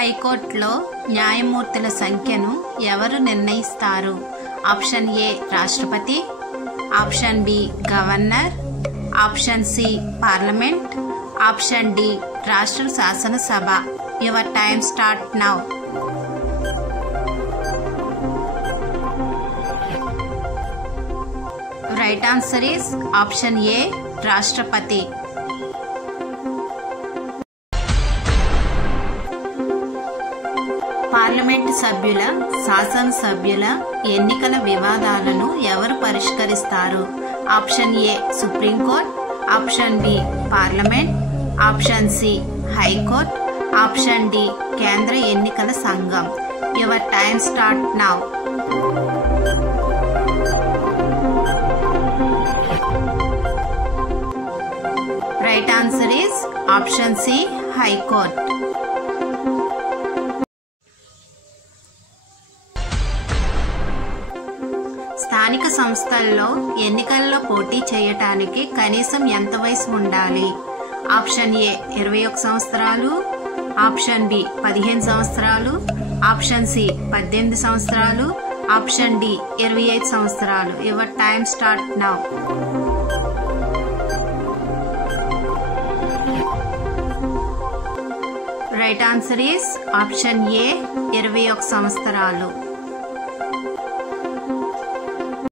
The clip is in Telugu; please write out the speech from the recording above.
హైకోర్టులో న్యాయమూర్తుల సంఖ్యను ఎవరు నిర్ణయిస్తారు? ఆప్షన్ ఏ రాష్ట్రపతి, option B governor, option C parliament, option D రాష్ట్ర శాసనసభ. Your time start now. Right answer is option A రాష్ట్రపతి. పార్లమెంటు సభ్యుల, శాసనసభ్యుల ఎన్నికల వివాదాలను ఎవరు పరిష్కరిస్తారు? Option A supreme court, option B parliament, option C high court, option D కేంద్ర ఎన్నికల సంఘం. Your time start now. Right answer is option C high court. స్థానిక సంస్థల్లో ఎన్నికల్లో పోటీ చేయటానికి కనీసం ఎంత వయసు ఉండాలి? ఆప్షన్ ఏ 21 సంవత్సరాలు, ఆప్షన్ బి 15 సంవత్సరాలు, ఆప్షన్ సి 18 సంవత్సరాలు, ఆప్షన్ డి 25 సంవత్సరాలు. Your time start now. Right answer is option ఏ 21 సంవత్సరాలు.